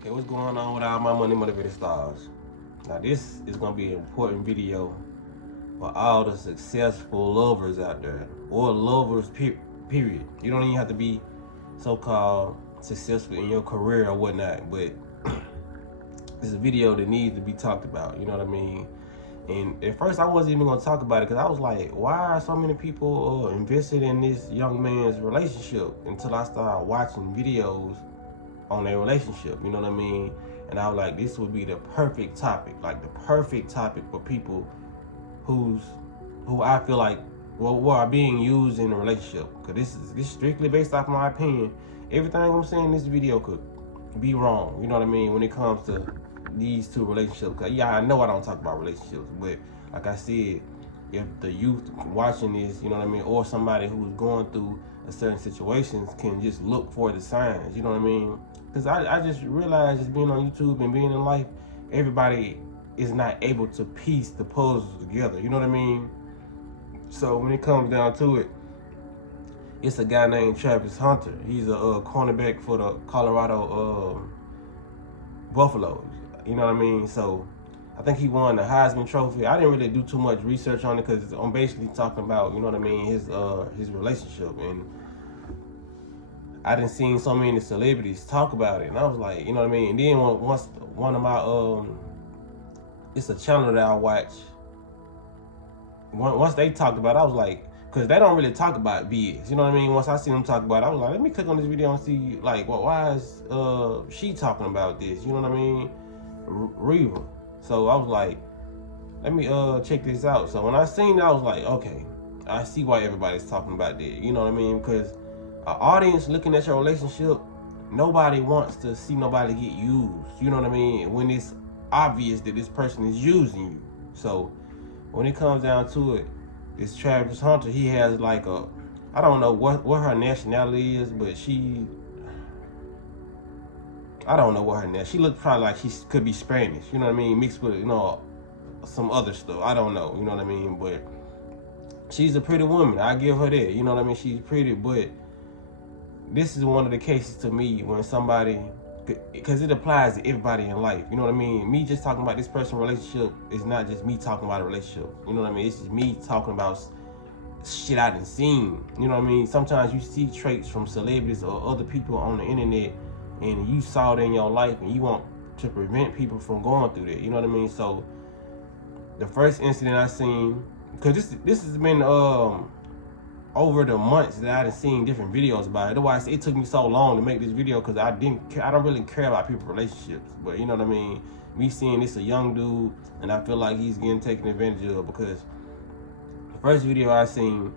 Okay, what's going on with all my money motivated stars? Now this is gonna be an important video for all the successful lovers out there, or lovers period. You don't even have to be so-called successful in your career or whatnot, but it's a video that needs to be talked about. You know what I mean? And at first I wasn't even gonna talk about it because I was like, why are so many people invested in this young man's relationship? Until I started watching videos on their relationship, you know what I mean? And I was like, this would be the perfect topic, like the perfect topic for people who I feel like are being used in a relationship. Cause this is strictly based off my opinion. Everything I'm saying in this video could be wrong, you know what I mean, when it comes to these two relationships. Cause yeah, I know I don't talk about relationships, but like I said, if the youth watching this, you know what I mean, or somebody who's going through a certain situations can just look for the signs, you know what I mean? Because I just realized, just being on YouTube and being in life, everybody is not able to piece the puzzles together, you know what I mean? So when it comes down to it, it's a guy named Travis Hunter. He's a cornerback for the Colorado Buffaloes, you know what I mean? So I think he won the Heisman Trophy. I didn't really do too much research on it because I'm basically talking about, you know what I mean, his relationship. And I done seen so many celebrities talk about it, and I was like, you know what I mean. And then once one of my it's a channel that I watch. Once they talked about it, I was like, because they don't really talk about biz, you know what I mean. Once I seen them talk about it, I was like, let me click on this video and see, like, well, why is she talking about this? You know what I mean, Reva. So I was like, let me check this out. So when I seen it, I was like, okay, I see why everybody's talking about that. You know what I mean? Because an audience looking at your relationship, nobody wants to see nobody get used. You know what I mean? When it's obvious that this person is using you. So when it comes down to it, this Travis Hunter, he has like I don't know what her nationality is, but I don't know what her nationality. She looks probably like she could be Spanish. You know what I mean? Mixed with, you know, some other stuff. I don't know. You know what I mean? But she's a pretty woman. I give her that. You know what I mean? She's pretty, but this is one of the cases to me when somebody, because it applies to everybody in life. You know what I mean? Me just talking about this person's relationship is not just me talking about a relationship. You know what I mean? It's just me talking about shit I done seen. You know what I mean? Sometimes you see traits from celebrities or other people on the internet, and you saw it in your life, and you want to prevent people from going through that. You know what I mean? So the first incident I seen, because this has been over the months that I done seen different videos about it. Otherwise, it took me so long to make this video because I don't really care about people's relationships. But you know what I mean? Me seeing this a young dude, and I feel like he's getting taken advantage of, because the first video I seen,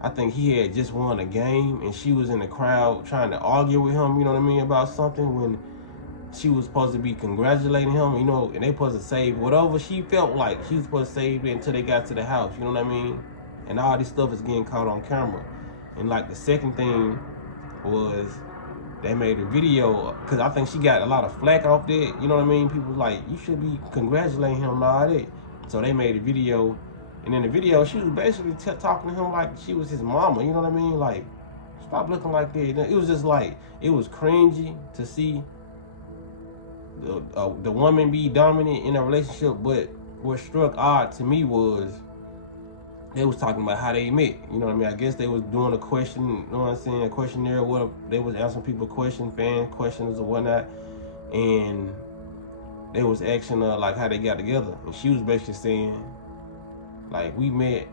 I think he had just won a game and she was in the crowd trying to argue with him, you know what I mean, about something, when she was supposed to be congratulating him, you know, and they supposed to save whatever she felt like she was supposed to save it until they got to the house, you know what I mean? And all this stuff is getting caught on camera. And like the second thing was, they made a video, because I think she got a lot of flack off that, you know what I mean? People like, you should be congratulating him and all that. So they made a video, and in the video, she was basically talking to him like she was his mama, you know what I mean? Like, stop looking like that. It was just like, it was cringy to see the woman be dominant in a relationship. But what struck odd to me was, they was talking about how they met. You know what I mean? I guess they was doing a question, you know what I'm saying, a questionnaire, what they was answering people questions, fan questions or whatnot. And they was asking her like how they got together. And she was basically saying, like, we met,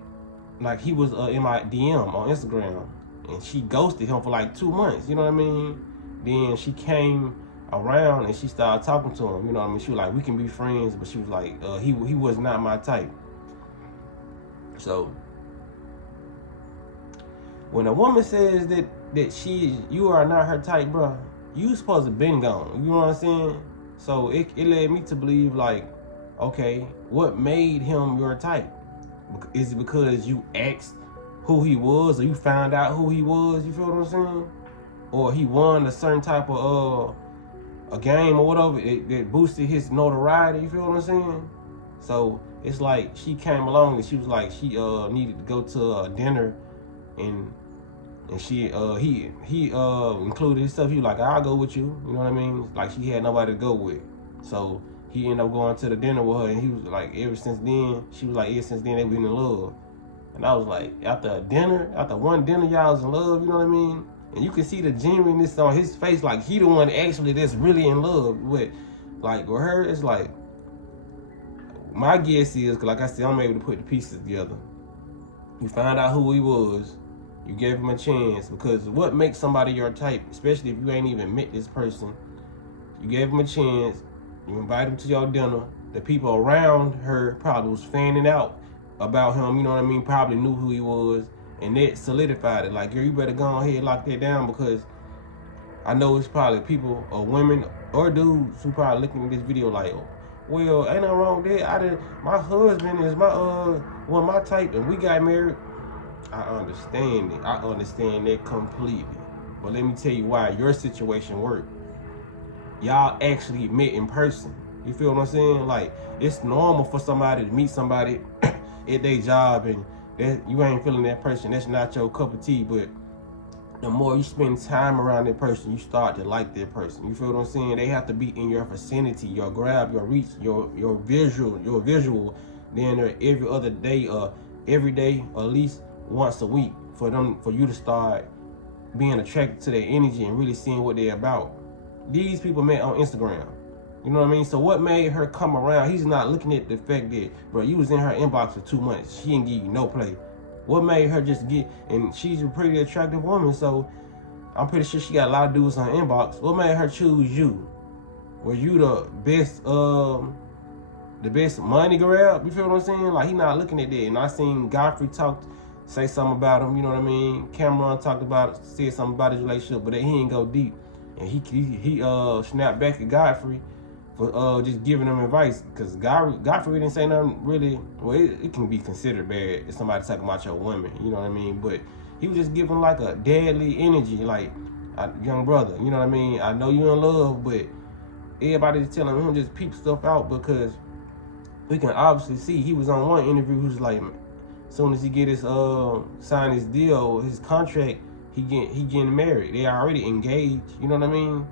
like he was in my DM on Instagram, and she ghosted him for like 2 months, you know what I mean? Then she came around and she started talking to him, you know what I mean? She was like, we can be friends, but she was like, he was not my type. So when a woman says that you are not her type, bro, you supposed to been gone. You know what I'm saying? So it led me to believe, like, okay, what made him your type? Is it because you asked who he was, or you found out who he was? You feel what I'm saying? Or he won a certain type of a game or whatever that boosted his notoriety? You feel what I'm saying? So it's like she came along and she was like, she needed to go to a dinner, and And he included his stuff. He was like, I'll go with you. You know what I mean? Like she had nobody to go with. So he ended up going to the dinner with her, and he was like, ever since then, she was like, ever since then, they been in love. And I was like, after one dinner, y'all was in love, you know what I mean? And you can see the genuineness on his face, like he the one actually that's really in love with. Like with her, it's like, my guess is, cause like I said, I'm able to put the pieces together. You found out who he was, you gave him a chance, because what makes somebody your type, especially if you ain't even met this person, you gave him a chance, you invite him to your dinner, the people around her probably was fanning out about him, you know what I mean, probably knew who he was, and that solidified it. Like, girl, you better go ahead and lock that down, because I know it's probably people or women or dudes who probably looking at this video like, well, ain't nothing wrong with that. My husband is my type, and we got married. I understand it. I understand that completely. But let me tell you why your situation worked. Y'all actually met in person. You feel what I'm saying? Like, it's normal for somebody to meet somebody at their job and that you ain't feeling that person. That's not your cup of tea. But the more you spend time around that person, you start to like that person. You feel what I'm saying? They have to be in your vicinity, your grab, your reach, your visual. Then every other day, every day, or at least once a week, for you to start being attracted to their energy and really seeing what they're about. These people met on Instagram. You know what I mean? So what made her come around? He's not looking at the fact that, bro, you was in her inbox for 2 months. She didn't give you no play. What made her just get, and she's a pretty attractive woman, so I'm pretty sure she got a lot of dudes on her inbox. What made her choose you? Were you the best money grab? You feel what I'm saying? Like, he not looking at that. And I seen Godfrey say something about him, you know what I mean? Cameron said something about his relationship, but he ain't go deep. And he snapped back at Godfrey for just giving him advice, because Godfrey didn't say nothing really. Well, it can be considered bad if somebody talking about your woman, you know what I mean? But he was just giving like a deadly energy, like, young brother, you know what I mean? I know you in love, but everybody's telling him just peep stuff out, because we can obviously see he was on one interview who's like, as soon as he get his sign his deal, his contract, he getting married. They already engaged, you know what I mean?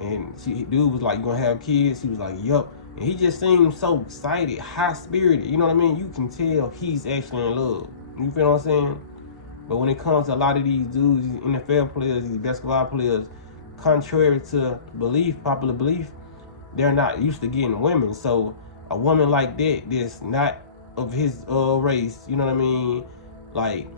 And dude was like, you gonna have kids? He was like, yup. And he just seemed so excited, high-spirited, you know what I mean? You can tell he's actually in love. You feel what I'm saying? But when it comes to a lot of these dudes, these NFL players, these basketball players, contrary to popular belief, they're not used to getting women. So a woman like that, that's not of his race, you know what I mean? Like,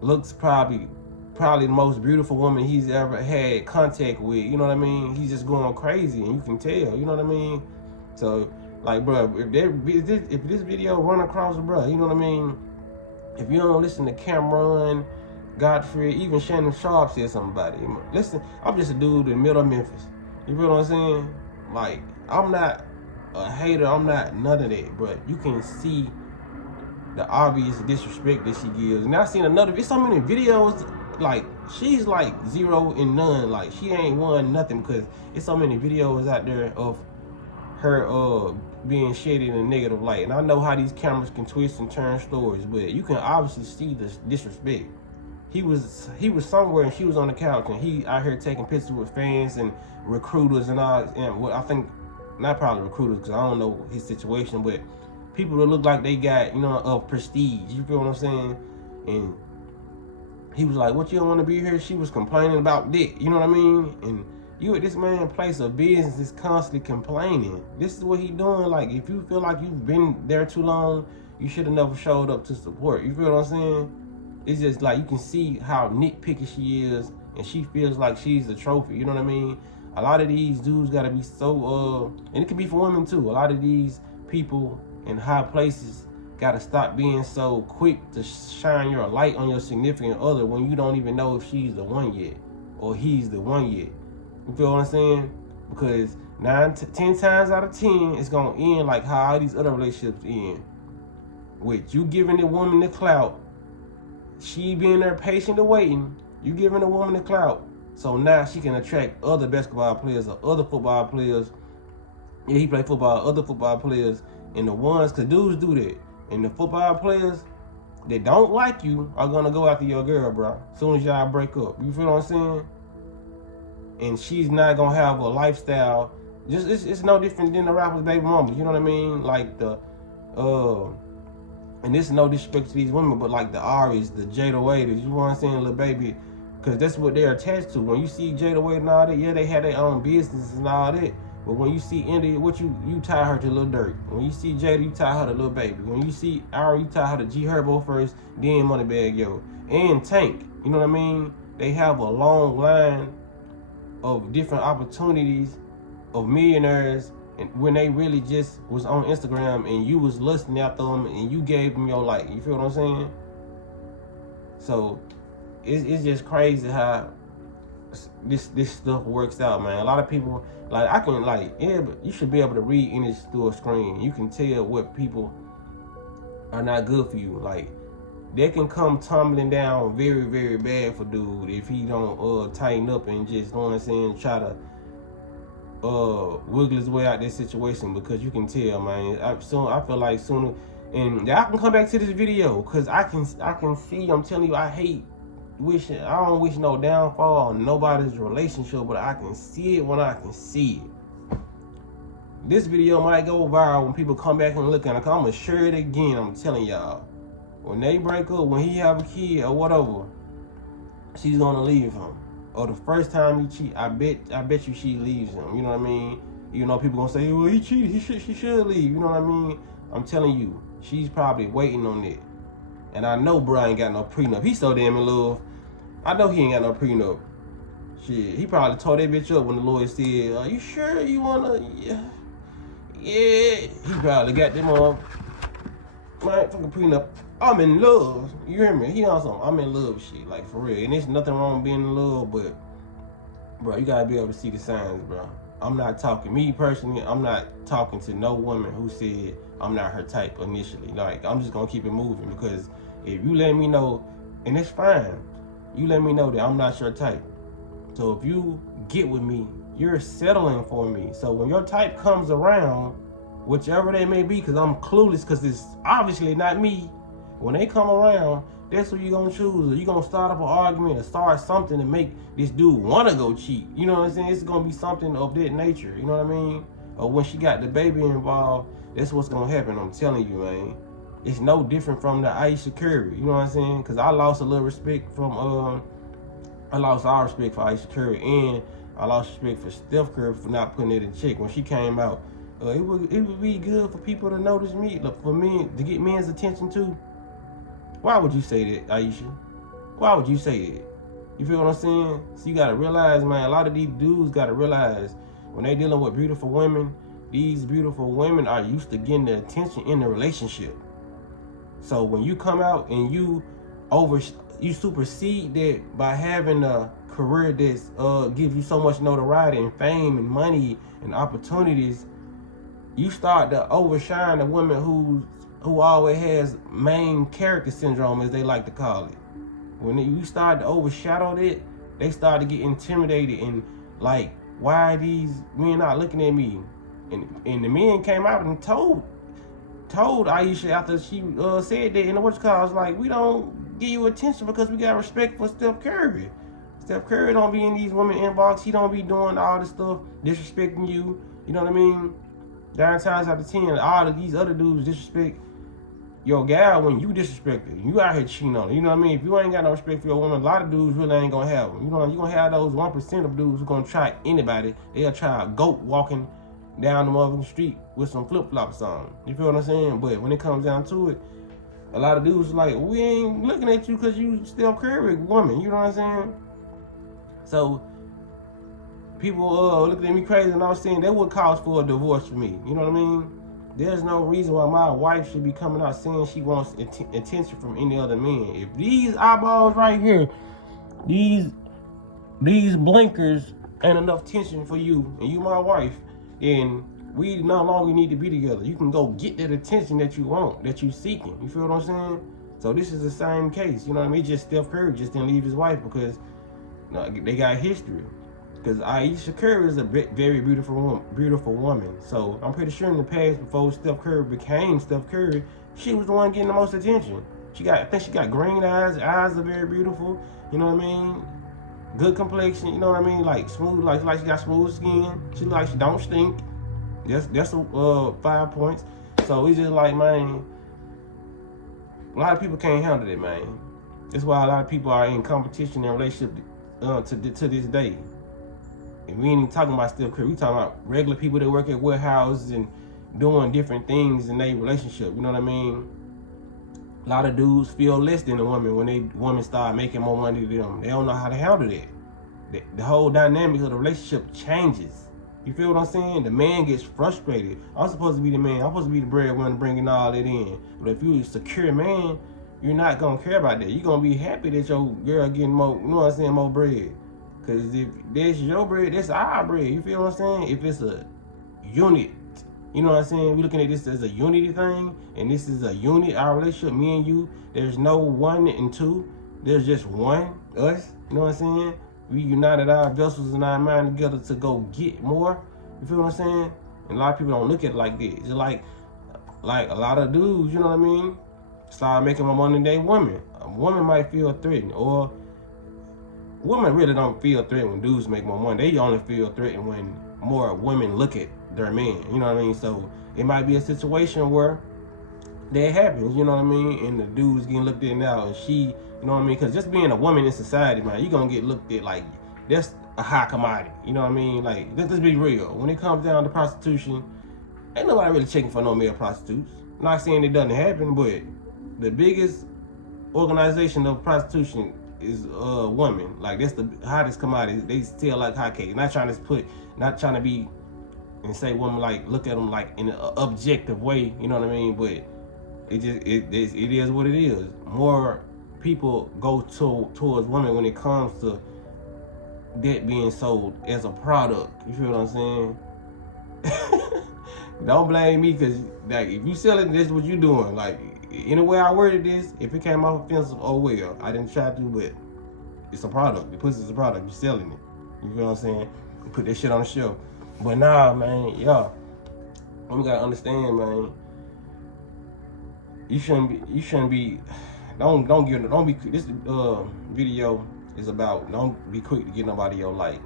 looks probably the most beautiful woman he's ever had contact with, you know what I mean? He's just going crazy, and you can tell, you know what I mean? So, like, bro, if this video run across, bro, you know what I mean? If you don't listen to Cameron, Godfrey, even Shannon Sharp said something about it. Listen, I'm just a dude in the middle of Memphis. You feel what I'm saying? Like, I'm not a hater, I'm not none of that, but you can see the obvious disrespect that she gives. And I've seen there's so many videos, like, she's like 0 and none. Like, she ain't won nothing, because there's so many videos out there of her being shaded in a negative light. And I know how these cameras can twist and turn stories, but you can obviously see the disrespect. He was somewhere, and she was on the couch, and he out here taking pictures with fans and recruiters and all. And what I think, not probably recruiters, because I don't know his situation, but people that look like they got, prestige. You feel what I'm saying? And he was like, what, you don't want to be here? She was complaining about that. You know what I mean? And you at this man's place of business is constantly complaining. This is what he doing. Like, if you feel like you've been there too long, you should have never showed up to support. You feel what I'm saying? It's just like, you can see how nitpicky she is, and she feels like she's a trophy. You know what I mean? A lot of these dudes got to be so, and it can be for women too. A lot of these people in high places got to stop being so quick to shine your light on your significant other when you don't even know if she's the one yet, or he's the one yet. You feel what I'm saying? Because 10 times out of 10, it's going to end like how all these other relationships end. With you giving the woman the clout, she being there patient and waiting, you giving the woman the clout, so now she can attract other basketball players or other football players. Yeah, he play football, other football players, and the ones, because dudes do that. And the football players, that don't like you are gonna go after your girl, bro. As soon as y'all break up, you feel what I'm saying? And she's not gonna have a lifestyle. Just it's no different than the rapper's baby mama. You know what I mean? Like the and this is no disrespect to these women, but like the Aries, the Jada Wade, you know what I'm saying, little baby, because that's what they're attached to. When you see Jada Wade and all that, yeah, they had their own business and all that. But when you see India, what you tie her to Lil Durk. When you see Jada, you tie her to Lil Baby. When you see Ari, you tie her to G Herbo first, then Moneybagg Yo. And Tank, you know what I mean? They have a long line of different opportunities of millionaires, and when they really just was on Instagram and you was listening after them and you gave them your life. You feel what I'm saying? So it's just crazy how this stuff works out, man. A lot of people, like, I can, like, yeah, but you should be able to read images through a screen. You can tell what people are not good for you. Like, they can come tumbling down very, very bad for dude if he don't tighten up and just, you know what I'm saying, try to wiggle his way out this situation, because you can tell, man. I feel like sooner, and I can come back to this video because I can see. I'm telling you, I don't wish no downfall on nobody's relationship, but I can see it when I can see it. This video might go viral when people come back and look at it. I'm gonna share it again. I'm telling y'all, when they break up, when he have a kid or whatever, she's gonna leave him. Or the first time he cheat, I bet you she leaves him. You know what I mean? You know, people gonna say, well, he cheated, she should leave. You know what I mean? I'm telling you, she's probably waiting on it. And I know bro ain't got no prenup. He's so damn in love. I know he ain't got no prenup. Shit, he probably tore that bitch up when the lawyer said, are you sure you wanna? Yeah. He probably got them on. Man, fucking prenup. I'm in love. You hear me? He on some I'm in love shit, like, for real. And there's nothing wrong with being in love, but bro, you gotta be able to see the signs, bro. I'm not talking, me personally, I'm not talking to no woman who said I'm not her type initially. Like, I'm just gonna keep it moving, because if you let me know, and it's fine, you let me know that I'm not your type. So if you get with me, you're settling for me. So when your type comes around, whichever they may be, because I'm clueless, because it's obviously not me. When they come around, that's what you're going to choose. Or you're going to start up an argument or start something to make this dude want to go cheat. You know what I'm saying? It's going to be something of that nature. You know what I mean? Or when she got the baby involved, that's what's going to happen. I'm telling you, man. It's no different from the Aisha Curry. You know what I'm saying? Because I lost a little respect from, I lost all respect for Aisha Curry. And I lost respect for Steph Curry for not putting it in check. When she came out, it would be good for people to notice me, for men, to get men's attention too. Why would you say that, Aisha? Why would you say that? You feel what I'm saying? So you gotta realize, man, a lot of these dudes gotta realize when they dealing with beautiful women, these beautiful women are used to getting the attention in the relationship. So when you come out and you supersede that by having a career that's gives you so much notoriety and fame and money and opportunities, you start to overshine the women who always has main character syndrome, as they like to call it. When you start to overshadow that, they start to get intimidated and like, why are these men not looking at me? And the men came out and told Aisha after she said that in the what's called, like, we don't give you attention because we got respect for Steph Curry. Steph Curry don't be in these women inbox. He don't be doing all this stuff, disrespecting you. You know what I mean? 9 times out of 10, all of these other dudes disrespect your gal when you disrespect her. You out here cheating on her. You know what I mean? If you ain't got no respect for your woman, a lot of dudes really ain't gonna have them. You know, you're gonna have those 1% of dudes who gonna try anybody. They'll try a goat walking down the motherfucking street with some flip-flops on. You feel what I'm saying? But when it comes down to it, a lot of dudes are like, we ain't looking at you because you still Curry woman. You know what I'm saying? So people looking at me crazy, and I was saying that would cause for a divorce for me. You know what I mean? There's no reason why my wife should be coming out saying she wants attention from any other man. If these eyeballs right here, these blinkers ain't enough tension for you, and you my wife, and we no longer need to be together. You can go get that attention that you want, that you seeking. You feel what I'm saying? So this is the same case. You know what I mean? Just Steph Curry just didn't leave his wife because they got history. Because Aisha Curry is a very beautiful woman. So I'm pretty sure in the past, before Steph Curry became Steph Curry, she was the one getting the most attention. I think she got green eyes. Her eyes are very beautiful. You know what I mean? Good complexion. You know what I mean? Like smooth, like she got smooth skin. She don't stink. That's 5 points. So it's just like, man, a lot of people can't handle it, man. That's why a lot of people are in competition in relationship to this day. And we ain't even talking about Steph Curry. We talking about regular people that work at warehouses and doing different things in their relationship. You know what I mean? A lot of dudes feel less than a woman when women start making more money than them. They don't know how to handle that. The whole dynamic of the relationship changes. You feel what I'm saying? The man gets frustrated. I'm supposed to be the man. I'm supposed to be the breadwinner bringing all that in. But if you're a secure man, you're not going to care about that. You're going to be happy that your girl getting more, you know what I'm saying, more bread. Because if that's your bread, that's our bread. You feel what I'm saying? If it's a unit, you know what I'm saying? We're looking at this as a unity thing, and this is a unit, our relationship, me and you. There's no one and two. There's just one, us. You know what I'm saying? We united our vessels and our mind together to go get more. You feel what I'm saying? And a lot of people don't look at it like this. It's like a lot of dudes, you know what I mean, start making more money than they women. A woman might feel threatened, or women really don't feel threatened when dudes make more money. They only feel threatened when more women look at their men. You know what I mean? So it might be a situation where that happens, you know what I mean? And the dude's getting looked at now, and she, you know what I mean? Because just being a woman in society, man, you're going to get looked at like that's a high commodity. You know what I mean? Like, let's be real. When it comes down to prostitution, ain't nobody really checking for no male prostitutes. I'm not saying it doesn't happen, but the biggest organization of prostitution is women. Like, that's the hottest commodity. They sell like hotcakes. Not trying to be and say women, like, look at them like in an objective way. You know what I mean? But it is what it is. More people go towards women when it comes to that being sold as a product. You feel what I'm saying? Don't blame me, because like, if you selling this, what you doing? Like, in the way I worded this, if it came off offensive, oh well, I didn't try to, but it's a product. The pussy's a product. You're selling it. You feel what I'm saying? You put that shit on the shelf. But nah, man, y'all, we gotta understand, man. You shouldn't be. Don't be. This video is about, don't be quick to get nobody your light.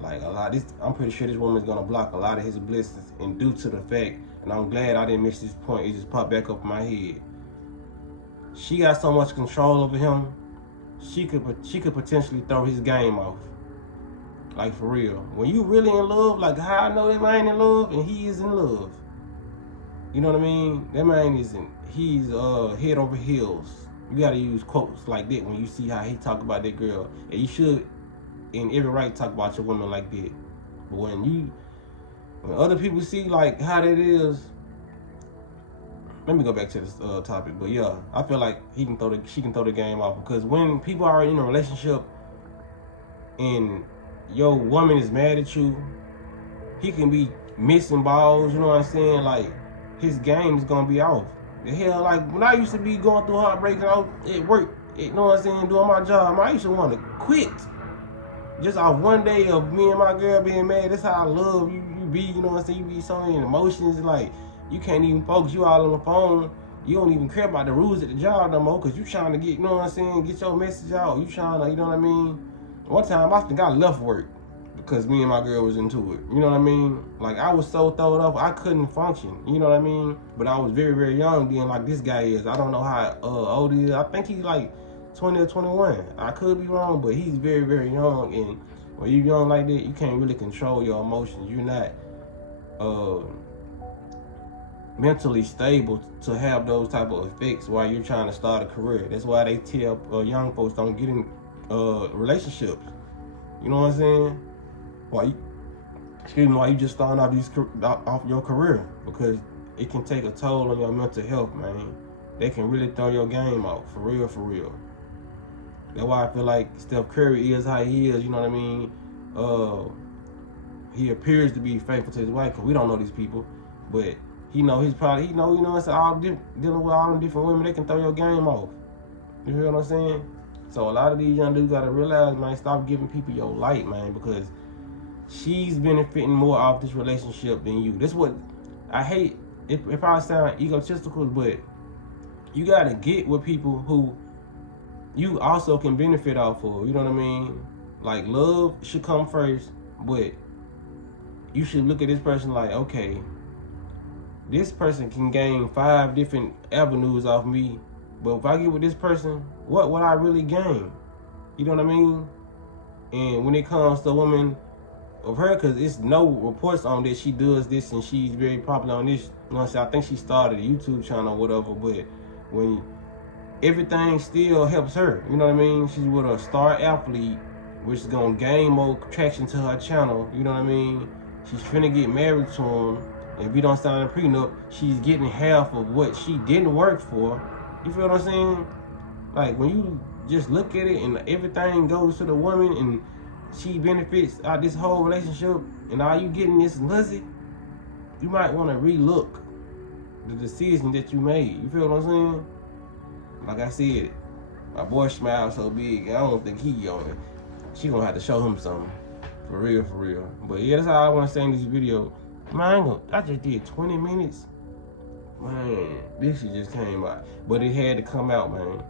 Like, I'm pretty sure this woman's gonna block a lot of his blessings, and due to the fact, and I'm glad I didn't miss this point, it just popped back up in my head. She got so much control over him, she could potentially throw his game off. Like, for real. When you really in love, like how I know that man in love, and he is in love. You know what I mean? That man he's head over heels. You gotta use quotes like that when you see how he talk about that girl. And you should, in every right, talk about your woman like that. But when other people see like how that is, let me go back to this topic. But yeah, I feel like she can throw the game off, because when people are in a relationship and your woman is mad at you, he can be missing balls. You know what I'm saying? Like, his game is gonna be off. The hell, like when I used to be going through heartbreak out at work, you know what I'm saying, doing my job, I used to want to quit. Just off one day of me and my girl being mad. That's how I love you be, you know what I'm saying? You be so many emotions, like you can't even focus. You all on the phone. You don't even care about the rules at the job no more, because you trying to get, you know what I'm saying, get your message out. You trying to, you know what I mean? One time I think I left work because me and my girl was into it. You know what I mean? Like, I was so thrown off, I couldn't function. You know what I mean? But I was very, very young then, like this guy is. I don't know how old he is. I think he's like 20 or 21. I could be wrong, but he's very, very young. And when you're young like that, you can't really control your emotions. You're not mentally stable to have those type of effects while you're trying to start a career. That's why they tell young folks don't get in relationships. You know what I'm saying? Why you just starting off your career, because it can take a toll on your mental health, man. They can really throw your game out, for real, for real. That's why I feel like Steph Curry is how he is, you know what I mean? He appears to be faithful to his wife, because we don't know these people, but you know, it's all dealing with all them different women, they can throw your game off. You hear what I'm saying? So a lot of these young dudes gotta realize, man, stop giving people your light, man, because she's benefiting more off this relationship than you. This what I hate. It probably sounds egotistical, but You gotta get with people who you also can benefit off of. You know what I mean? Like, love should come first, but you should look at this person like, okay, this person can gain 5 different avenues off me, but if I get with this person, what would I really gain? You know what I mean? And when it comes to a woman of her, because it's no reports on that she does this and she's very popular on this. You know what I'm saying? I think she started a YouTube channel or whatever, but when everything still helps her, you know what I mean? She's with a star athlete, which is gonna gain more traction to her channel, you know what I mean? She's finna get married to him. If you don't sign a prenup, she's getting half of what she didn't work for. You feel what I'm saying? Like, when you just look at it and everything goes to the woman and she benefits out this whole relationship and all you getting is pussy, you might want to relook the decision that you made. You feel what I'm saying? Like I said, my boy smiled so big, I don't think he on it. She gonna have to show him something. For real, for real. But yeah, that's how I want to say in this video. Man, I just did 20 minutes. Man, this shit just came out. But it had to come out, man.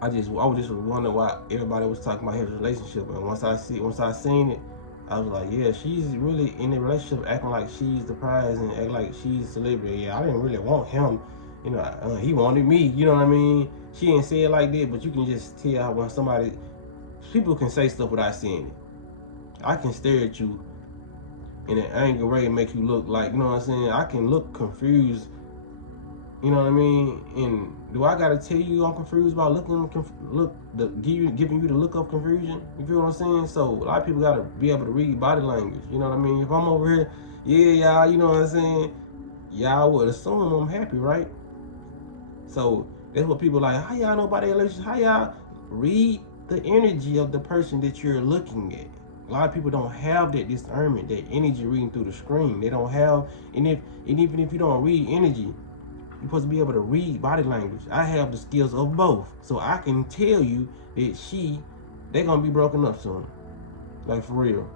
I was just wondering why everybody was talking about his relationship. And once I seen it, I was like, yeah, she's really in a relationship acting like she's the prize and acting like she's a celebrity. Yeah, I didn't really want him. You know, he wanted me, you know what I mean? She didn't say it like that, but you can just tell when people can say stuff without seeing it. I can stare at you in an angry way and make you look like, you know what I'm saying? I can look confused, you know what I mean? And do I gotta tell you I'm confused about giving you the look of confusion? You feel what I'm saying? So a lot of people gotta be able to read body language, you know what I mean? If I'm over here, yeah, y'all, you know what I'm saying? Y'all would assume I'm happy, right? So that's what people like, how y'all know about their relationship? How y'all read the energy of the person that you're looking at? A lot of people don't have that discernment, that energy reading through the screen. They don't have, and even if you don't read energy, you're supposed to be able to read body language. I have the skills of both. So I can tell you that they're gonna be broken up soon. Like, for real.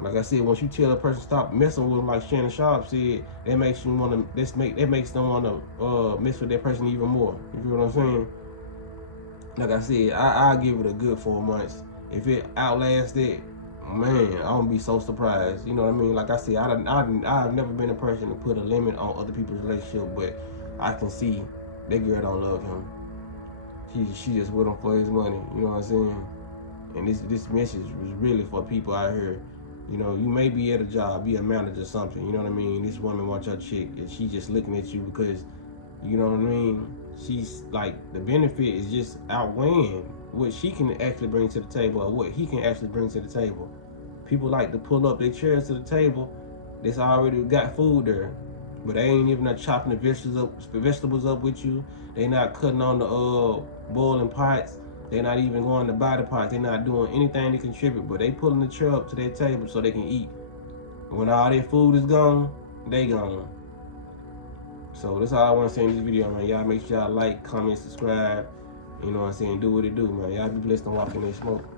Like I said, once you tell a person stop messing with them, like Shannon Sharp said, that makes them wanna mess with that person even more. You feel what I'm saying? Like I said, I'll give it a good 4 months. If it outlasts that, man, I'm gonna be so surprised. You know what I mean? Like I said, I've never been a person to put a limit on other people's relationship, but I can see that girl don't love him. She just with him for his money. You know what I'm saying? And this message was really for people out here. You know, you may be at a job, be a manager or something. You know what I mean? This woman wants your chick, and she just looking at you because, you know what I mean? She's like, the benefit is just outweighing what she can actually bring to the table or what he can actually bring to the table. People like to pull up their chairs to the table that's already got food there, but they ain't even not chopping the vegetables up with you. They not cutting on the boiling pots. They're not even going to buy the pots. They're not doing anything to contribute, but they pulling the chair up to their table so they can eat. When all their food is gone, they gone. So that's all I want to say in this video, man. Y'all make sure y'all like, comment, subscribe. You know what I'm saying? Do what it do, man. Y'all be blessed and walk in that smoke.